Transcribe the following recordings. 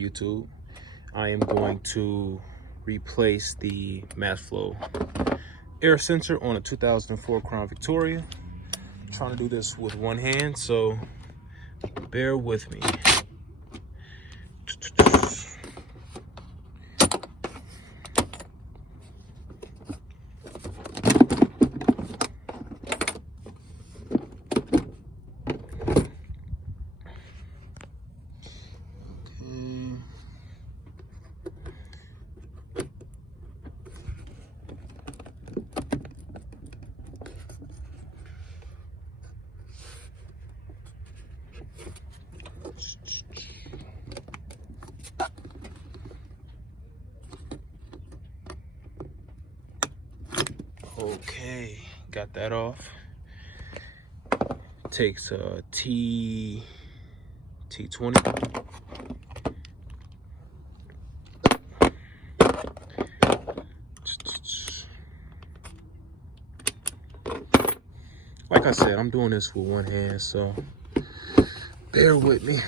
YouTube, I am going to replace the MAF flow air sensor on a 2004 Crown Victoria. I'm trying to do this with one hand, so bear with me. Okay, got that off. Takes a T20. Like I said, I'm doing this with one hand, so bear with me.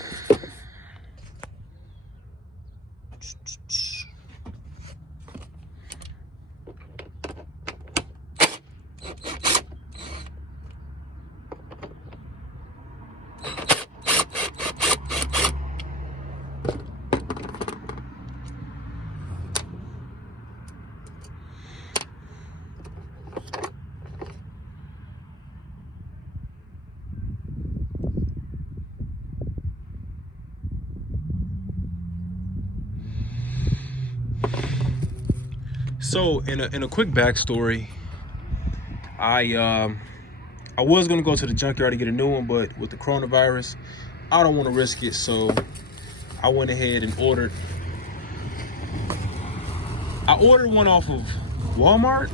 So in a quick backstory, I was gonna go to the junkyard to get a new one, but with the coronavirus, I don't want to risk it. So I went ahead and ordered one off of Walmart,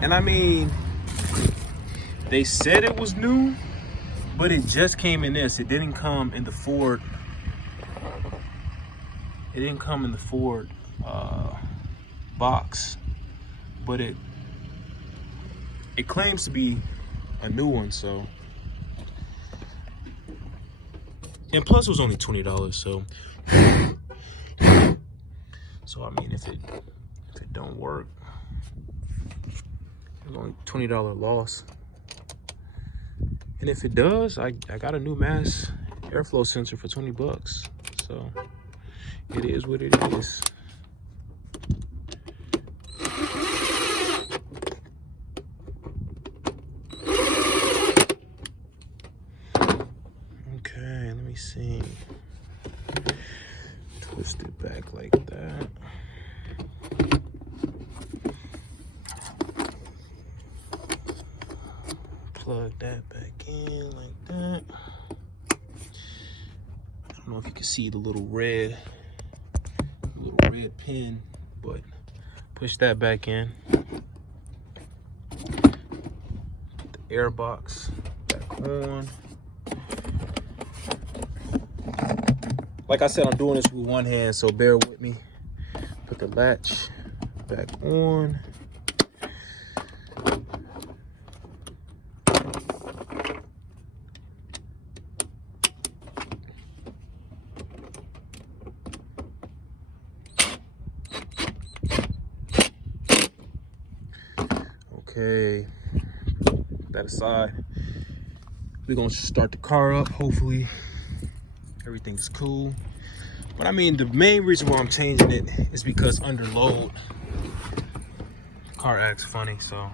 and I mean, they said it was new, but it just came in this. It didn't come in the Ford. It didn't come in the Ford box, but it claims to be a new one. So, and plus it was only $20. So I mean, if it don't work, it's only $20 loss. And if it does, I got a new mass airflow sensor for $20. So it is what it is. Okay, let me see. Twist it back like that. Plug that back in like that. I don't know if you can see the little red pin, but push that back in. Put the air box back on. Like I said, I'm doing this with one hand, so bear with me. Put the latch back on. Okay, put that aside. We're gonna start the car up. Hopefully everything's cool. But I mean, the main reason why I'm changing it is because under load, the car acts funny. So